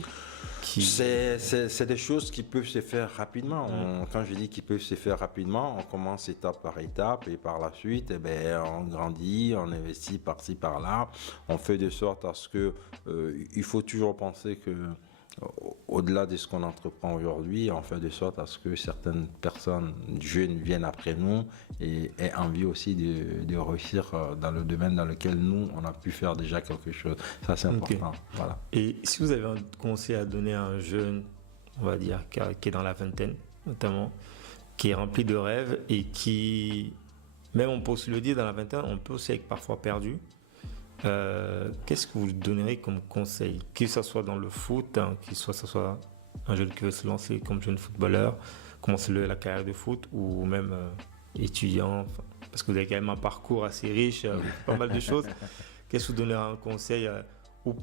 C'est des choses qui peuvent se faire rapidement. Quand je dis qu'ils peuvent se faire rapidement, on commence étape par étape et par la suite, on grandit, on investit par-ci, par-là. On fait de sorte à ce que il faut toujours penser que au-delà de ce qu'on entreprend aujourd'hui, on fait de sorte à ce que certaines personnes jeunes viennent après nous et aient envie aussi de réussir dans le domaine dans lequel nous, on a pu faire déjà quelque chose. Ça, c'est important. Voilà. Et si vous avez un conseil à donner à un jeune, on va dire, qui est dans la vingtaine, notamment, qui est rempli de rêves et qui, même on peut se le dire, dans la vingtaine, on peut aussi être parfois perdu. Qu'est-ce que vous donnerez comme conseil, que ce soit dans le foot, que ce soit un jeune qui veut se lancer comme jeune footballeur, commencer la carrière de foot, ou même étudiant, parce que vous avez quand même un parcours assez riche, pas mal de choses. Qu'est-ce que vous donnerez un conseil, ou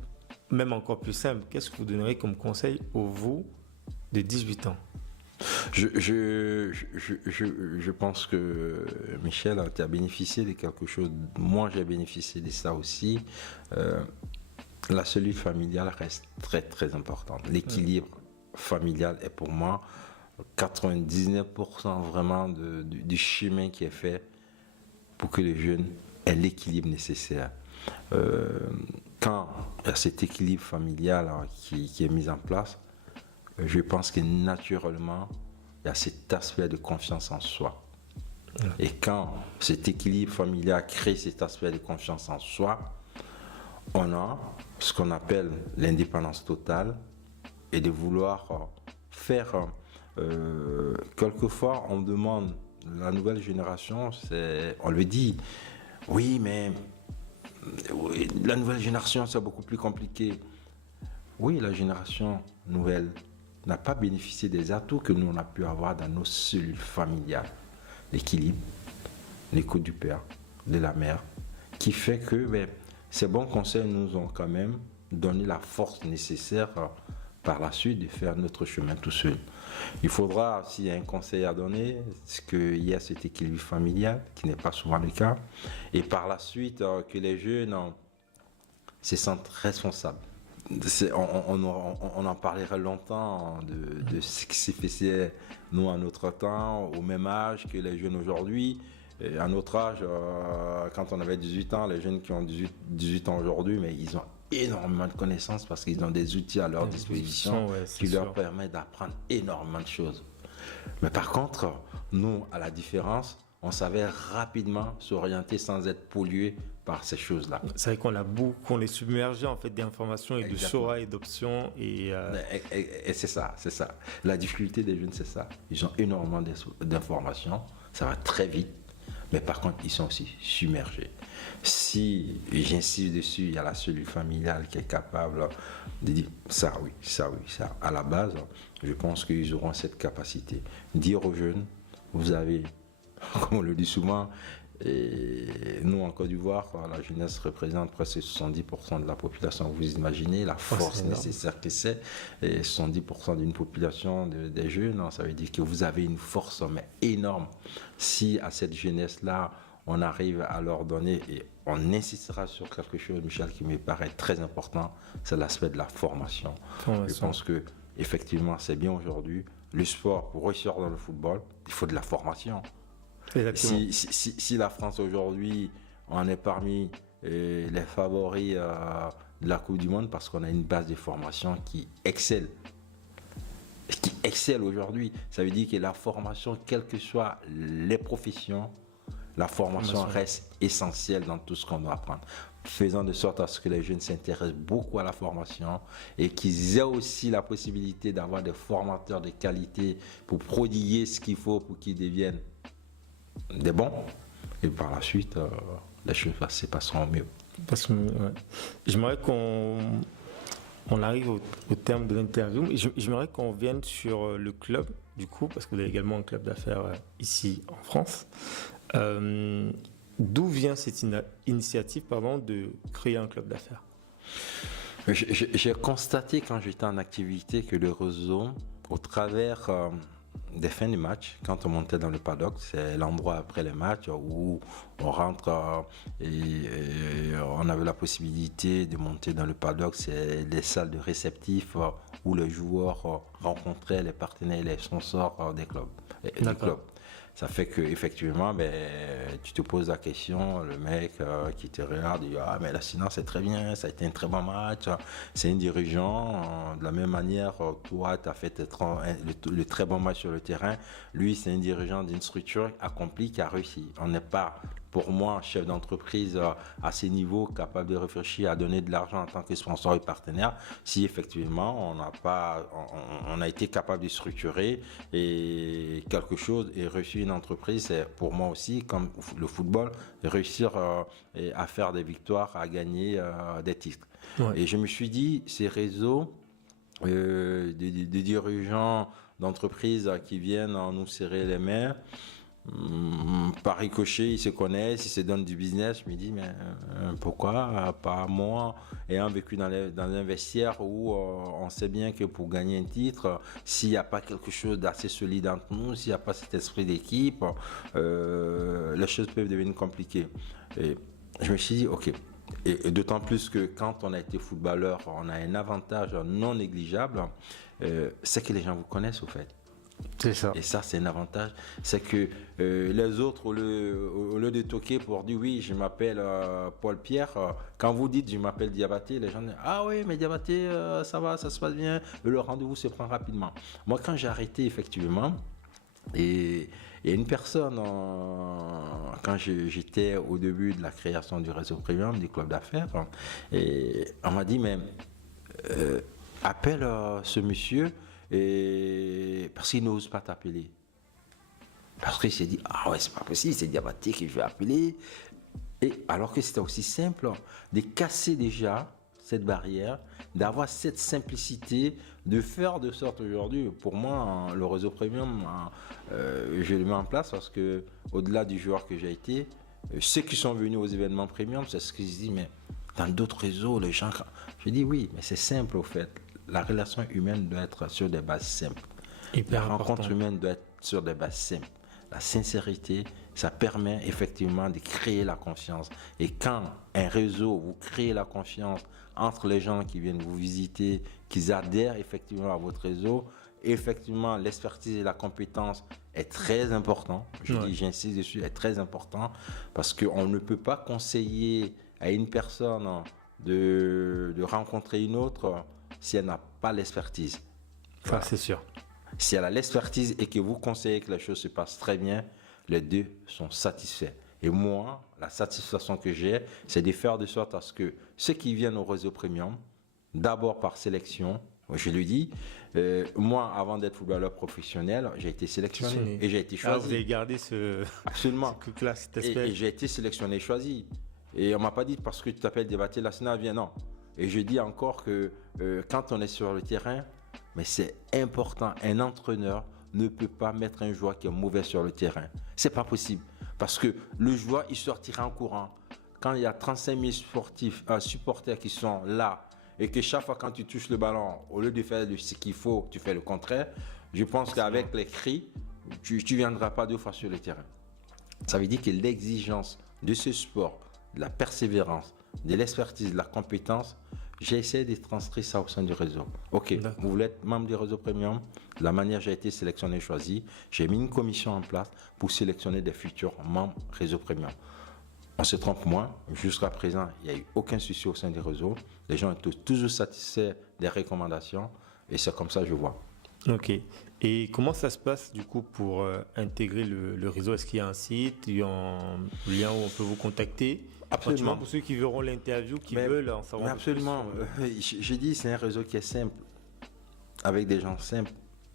même encore plus simple, qu'est-ce que vous donnerez comme conseil au vous de 18 ans? Je pense que Michel, tu as bénéficié de quelque chose. Moi, j'ai bénéficié de ça aussi. La cellule familiale reste très, très importante. L'équilibre familial est pour moi 99% vraiment du chemin qui est fait pour que les jeunes aient l'équilibre nécessaire. Quand il y a cet équilibre familial qui est mis en place, je pense que naturellement, il y a cet aspect de confiance en soi. Et quand cet équilibre familial crée cet aspect de confiance en soi, on a ce qu'on appelle l'indépendance totale et de vouloir faire... quelquefois, on demande, la nouvelle génération, on le dit, oui, mais la nouvelle génération, c'est beaucoup plus compliqué. Oui, la génération nouvelle n'a pas bénéficié des atouts que nous on a pu avoir dans nos cellules familiales. L'équilibre, l'écoute du père, de la mère, qui fait que ces bons conseils nous ont quand même donné la force nécessaire par la suite de faire notre chemin tout seul. Il faudra, s'il y a un conseil à donner, qu'il y ait cet équilibre familial, qui n'est pas souvent le cas, et par la suite que les jeunes se sentent responsables. On en parlerait longtemps de ce qui s'est fait nous à notre temps, au même âge que les jeunes aujourd'hui. Et à notre âge, quand on avait 18 ans, les jeunes qui ont 18 ans aujourd'hui, mais ils ont énormément de connaissances parce qu'ils ont des outils à leur disposition qui leur permettent d'apprendre énormément de choses. Mais par contre, nous, à la différence, on savait rapidement s'orienter sans être pollué par ces choses-là. C'est vrai qu'on est submergé en fait d'informations et de choix et d'options et c'est ça. La difficulté des jeunes, c'est ça. Ils ont énormément d'informations, ça va très vite, mais par contre, ils sont aussi submergés. Si j'insiste dessus, il y a la cellule familiale qui est capable de dire ça, oui, ça. À la base, je pense qu'ils auront cette capacité. Dire aux jeunes, vous avez, comme on le dit souvent, et nous en Côte d'Ivoire, la jeunesse représente presque 70% de la population. Vous imaginez la force nécessaire que c'est. Et 70% d'une population des jeunes, ça veut dire que vous avez une force énorme. Si à cette jeunesse-là, on arrive à leur donner, et on insistera sur quelque chose, Michel, qui me paraît très important, c'est l'aspect de la formation. Je pense que effectivement, c'est bien aujourd'hui. Le sport, pour réussir dans le football, il faut de la formation. Si la France aujourd'hui, on est parmi les favoris de la Coupe du Monde parce qu'on a une base de formation qui excelle. Qui excelle aujourd'hui. Ça veut dire que la formation, quelles que soient les professions, la formation reste essentielle dans tout ce qu'on doit apprendre. Faisant de sorte à ce que les jeunes s'intéressent beaucoup à la formation et qu'ils aient aussi la possibilité d'avoir des formateurs de qualité pour prodiguer ce qu'il faut pour qu'ils deviennent des bons. Et par la suite, les choses se passeront mieux. J'aimerais qu'on arrive au terme de l'interview. J'aimerais qu'on vienne sur le club, du coup, parce que vous avez également un club d'affaires ici en France. D'où vient cette initiative de créer un club d'affaires? J'ai constaté quand j'étais en activité que le réseau, au travers des fins de match, quand on montait dans le paddock, c'est l'endroit après les matchs où on rentre et on avait la possibilité de monter dans le paddock. C'est des salles de réceptifs où les joueurs rencontraient les partenaires et les sponsors des clubs. Ça fait que effectivement, tu te poses la question, le mec qui te regarde dit ah mais là sinon c'est très bien, ça a été un très bon match, c'est un dirigeant. De la même manière, toi tu as fait le très bon match sur le terrain, lui c'est un dirigeant d'une structure accomplie qui a réussi. On n'est pas pour moi, chef d'entreprise à ces niveaux, capable de réfléchir à donner de l'argent en tant que sponsor et partenaire, si effectivement on a été capable de structurer et quelque chose et réussir une entreprise, c'est pour moi aussi, comme le football, réussir à faire des victoires, à gagner des titres. Ouais. Et je me suis dit, ces réseaux des dirigeants d'entreprises qui viennent nous serrer les mains, par ricochet, ils se connaissent, ils se donnent du business. Je me dis, mais pourquoi pas moi, ayant vécu dans un vestiaire où on sait bien que pour gagner un titre, s'il n'y a pas quelque chose d'assez solide entre nous, s'il n'y a pas cet esprit d'équipe, les choses peuvent devenir compliquées. Et je me suis dit, ok. Et d'autant plus que quand on a été footballeur, on a un avantage non négligeable, c'est que les gens vous connaissent au fait. C'est ça. Et ça, c'est un avantage. C'est que les autres, au lieu de toquer pour dire oui, je m'appelle Paul Pierre, quand vous dites je m'appelle Diabaté, les gens disent ah oui, mais Diabaté, ça va, ça se passe bien. Le rendez-vous se prend rapidement. Moi, quand j'ai arrêté, effectivement, et une personne, quand j'étais au début de la création du réseau premium, du club d'affaires, et on m'a dit mais appelle ce monsieur. Et parce qu'il n'ose pas t'appeler. Parce qu'il s'est dit, ah ouais, c'est pas possible, c'est Diabaté que je vais appeler. Et alors que c'était aussi simple de casser déjà cette barrière, d'avoir cette simplicité, de faire de sorte aujourd'hui, pour moi, le réseau premium, je le mets en place parce que au-delà du joueur que j'ai été, ceux qui sont venus aux événements premium, c'est ce qu'ils se disent, mais dans d'autres réseaux, les gens, je dis oui, mais c'est simple au fait. La relation humaine doit être sur des bases simples. La rencontre humaine doit être sur des bases simples. La sincérité, ça permet effectivement de créer la confiance. Et quand un réseau, vous créez la confiance entre les gens qui viennent vous visiter, qu'ils adhèrent effectivement à votre réseau, effectivement, l'expertise et la compétence est très important. J'insiste dessus, est très important parce qu'on ne peut pas conseiller à une personne de rencontrer une autre si elle n'a pas l'expertise. Voilà. C'est sûr. Si elle a l'expertise et que vous conseillez que les choses se passent très bien, les deux sont satisfaits. Et moi, la satisfaction que j'ai, c'est de faire de sorte à ce que ceux qui viennent au réseau premium, d'abord par sélection, je le dis, moi, avant d'être footballeur professionnel, j'ai été sélectionné et j'ai été choisi. Vous avez gardé ce... Absolument. Et j'ai été sélectionné et choisi. Et on ne m'a pas dit parce que tu t'appelles Diabaté, la Sénat vient, non. Et je dis encore que quand on est sur le terrain, mais c'est important, un entraîneur ne peut pas mettre un joueur qui est mauvais sur le terrain. C'est pas possible. Parce que le joueur, il sortira en courant. Quand il y a 35 000 supporters qui sont là et que chaque fois quand tu touches le ballon, au lieu de faire ce qu'il faut, tu fais le contraire, je pense qu'avec les cris, tu ne viendras pas 2 fois sur le terrain. Ça veut dire que l'exigence de ce sport, de la persévérance, de l'expertise, de la compétence, j'ai essayé de transcrire ça au sein du réseau. Ok, vous voulez être membre du réseau premium, de la manière j'ai été sélectionné et choisi, j'ai mis une commission en place pour sélectionner des futurs membres réseau premium. On se trompe moins, jusqu'à présent, il n'y a eu aucun souci au sein du réseau. Les gens étaient toujours satisfaits des recommandations et c'est comme ça que je vois. Ok. Et comment ça se passe du coup pour intégrer le réseau? Est-ce qu'il y a un site, il y a un lien où on peut vous contacter? Absolument. Pour ceux qui verront l'interview, qui veulent en savoir plus. Absolument. J'ai dit c'est un réseau qui est simple, avec des gens simples.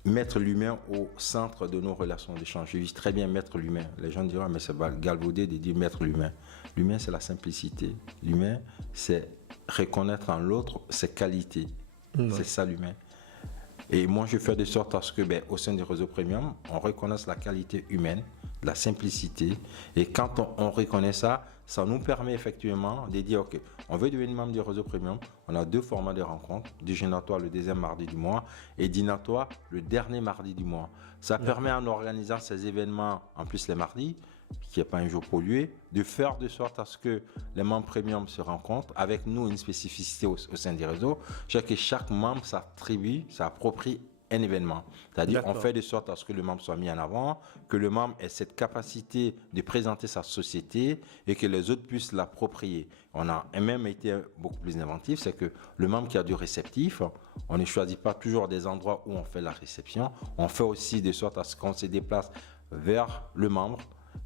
Mettre l'humain au centre de nos relations d'échange. Je dis très bien mettre l'humain. Les gens diront mais c'est galvaudé de dire mettre l'humain. L'humain c'est la simplicité. L'humain c'est reconnaître en l'autre ses qualités. C'est ça l'humain. Et moi je fais de sorte à ce que au sein du réseau premium, on reconnaisse la qualité humaine, la simplicité. Et quand on reconnaît ça, ça nous permet effectivement de dire ok, on veut devenir membre du réseau premium. On a 2 formats de rencontres, déjeunatoire le 2e mardi du mois et dînatoire le dernier mardi du mois. Ça permet en organisant ces événements, en plus les mardis, qui n'est pas un jour pollué, de faire de sorte à ce que les membres premium se rencontrent. Avec nous, une spécificité au sein du réseau, c'est que chaque membre s'approprie un événement. C'est-à-dire, on D'accord. fait de sorte à ce que le membre soit mis en avant, que le membre ait cette capacité de présenter sa société et que les autres puissent l'approprier. On a même été beaucoup plus inventif, c'est que le membre qui a du réceptif, on ne choisit pas toujours des endroits où on fait la réception, on fait aussi de sorte à ce qu'on se déplace vers le membre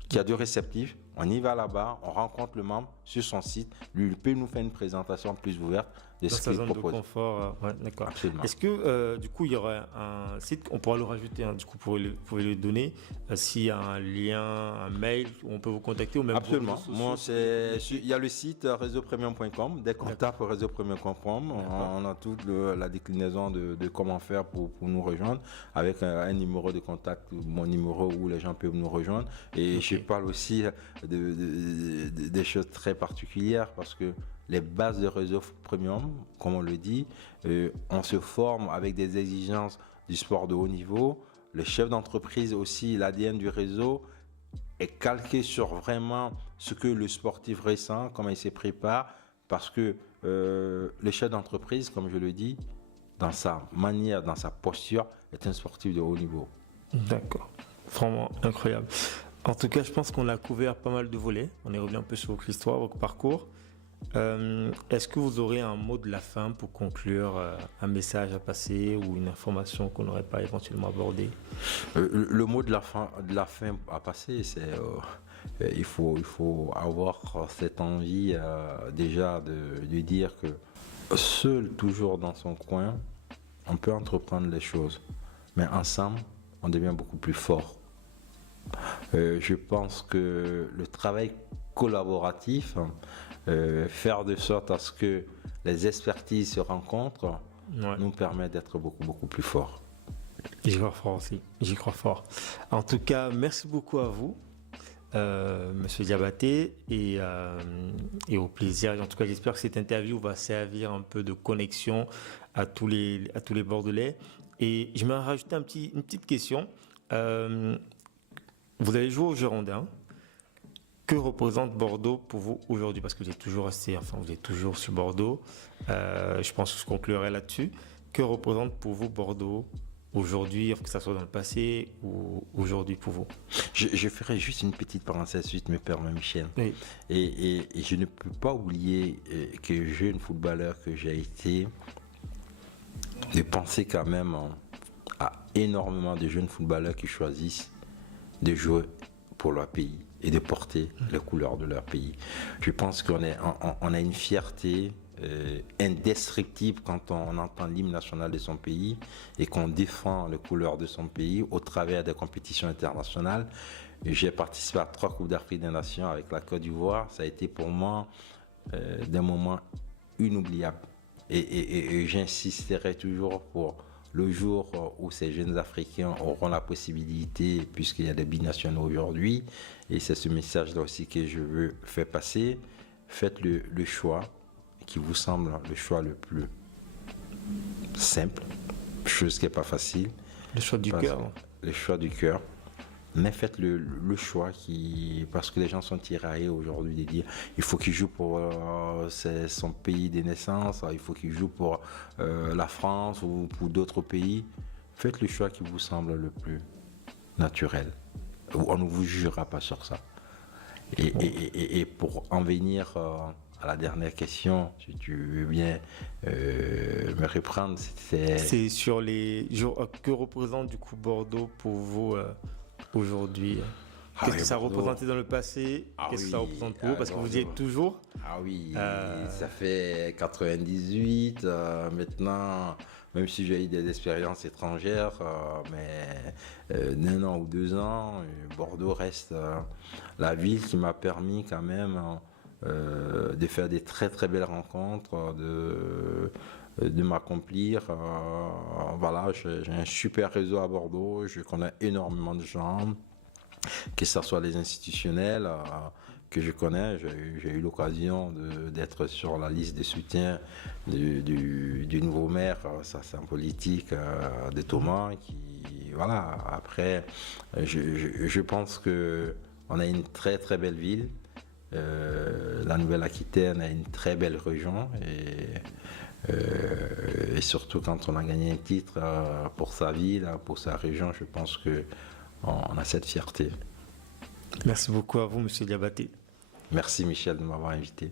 qui a du réceptif, on y va là-bas, on rencontre le membre sur son site, lui il peut nous faire une présentation plus ouverte de Dans ce sa qu'il zone propose. de confort, ouais, d'accord. Absolument. Est-ce que du coup il y aurait un site, on pourra le rajouter, hein, du coup vous pouvez le donner, s'il y a un lien, un mail où on peut vous contacter ou même vos Absolument. réseaux Moi, sociaux. il y a le site réseaupremium.com. Dès qu'on tape réseaupremium.com, on a toute la déclinaison de comment faire pour nous rejoindre avec un numéro de contact, mon numéro où les gens peuvent nous rejoindre. Et je parle aussi des choses très particulières parce que les bases de réseau premium, comme on le dit, on se forme avec des exigences du sport de haut niveau. Le chef d'entreprise aussi, l'ADN du réseau est calqué sur vraiment ce que le sportif ressent, comment il se prépare, parce que le chef d'entreprise, comme je le dis, dans sa manière, dans sa posture, est un sportif de haut niveau. D'accord, vraiment incroyable. En tout cas, je pense qu'on a couvert pas mal de volets. On est revenu un peu sur votre histoire, votre parcours. Est-ce que vous aurez un mot de la fin pour conclure, un message à passer ou une information qu'on n'aurait pas éventuellement abordée? Le mot de la fin à passer, c'est il faut avoir cette envie déjà de dire que seul, toujours dans son coin, on peut entreprendre les choses, mais ensemble, on devient beaucoup plus fort. Je pense que le travail collaboratif, faire de sorte à ce que les expertises se rencontrent, nous permet d'être beaucoup plus forts. J'y crois fort aussi, j'y crois fort. En tout cas, merci beaucoup à vous, Monsieur Diabaté, et au plaisir. En tout cas, j'espère que cette interview va servir un peu de connexion à tous les Bordelais. Et je vais rajouter une petite question. Vous avez joué au Girondins. Que représente Bordeaux pour vous aujourd'hui? Parce que vous êtes toujours vous êtes toujours sur Bordeaux. Je pense que je conclurai là-dessus. Que représente pour vous Bordeaux aujourd'hui, que ce soit dans le passé ou aujourd'hui pour vous? Je ferai juste une petite parenthèse, si tu me permets, Michel. Oui. Et je ne peux pas oublier que jeune footballeur que j'ai été, de penser quand même à énormément de jeunes footballeurs qui choisissent de jouer pour leur pays et de porter les couleurs de leur pays. Je pense qu'on a une fierté indescriptible quand on entend l'hymne national de son pays et qu'on défend les couleurs de son pays au travers des compétitions internationales. J'ai participé à 3 Coupes d'Afrique des Nations avec la Côte d'Ivoire. Ça a été pour moi des moments inoubliables. Et j'insisterai toujours pour le jour où ces jeunes Africains auront la possibilité, puisqu'il y a des binationaux aujourd'hui, et c'est ce message-là aussi que je veux faire passer, faites le choix qui vous semble le choix le plus simple, chose qui n'est pas facile. Le choix du cœur. Le choix du cœur. Mais faites le choix parce que les gens sont tiraillés aujourd'hui de dire il faut qu'il joue pour son pays de naissance, il faut qu'il joue pour la France ou pour d'autres pays. Faites le choix qui vous semble le plus naturel. On ne vous jugera pas sur ça. Et pour en venir à la dernière question, si tu veux bien me reprendre, c'est sur les jours que représente du coup Bordeaux pour vous aujourd'hui. Qu'est-ce que ça représentait dans le passé? Qu'est-ce que ça représente pour vous? Parce que vous y êtes toujours. Ah oui, ça fait 98. Maintenant, même si j'ai eu des expériences étrangères, mais d'un an ou 2 ans, Bordeaux reste la ville qui m'a permis quand même de faire des très très belles rencontres, de m'accomplir. Voilà, j'ai un super réseau à Bordeaux, je connais énormément de gens, que ce soit les institutionnels que je connais. J'ai eu l'occasion d'être sur la liste de soutien du nouveau maire, ça c'est un politique de Thomas, qui, voilà, après, je pense qu'on a une très très belle ville. La Nouvelle-Aquitaine a une très belle région et Et surtout quand on a gagné un titre pour sa ville, pour sa région, je pense qu'on a cette fierté. Merci beaucoup à vous, Monsieur Diabaté. Merci Michel de m'avoir invité.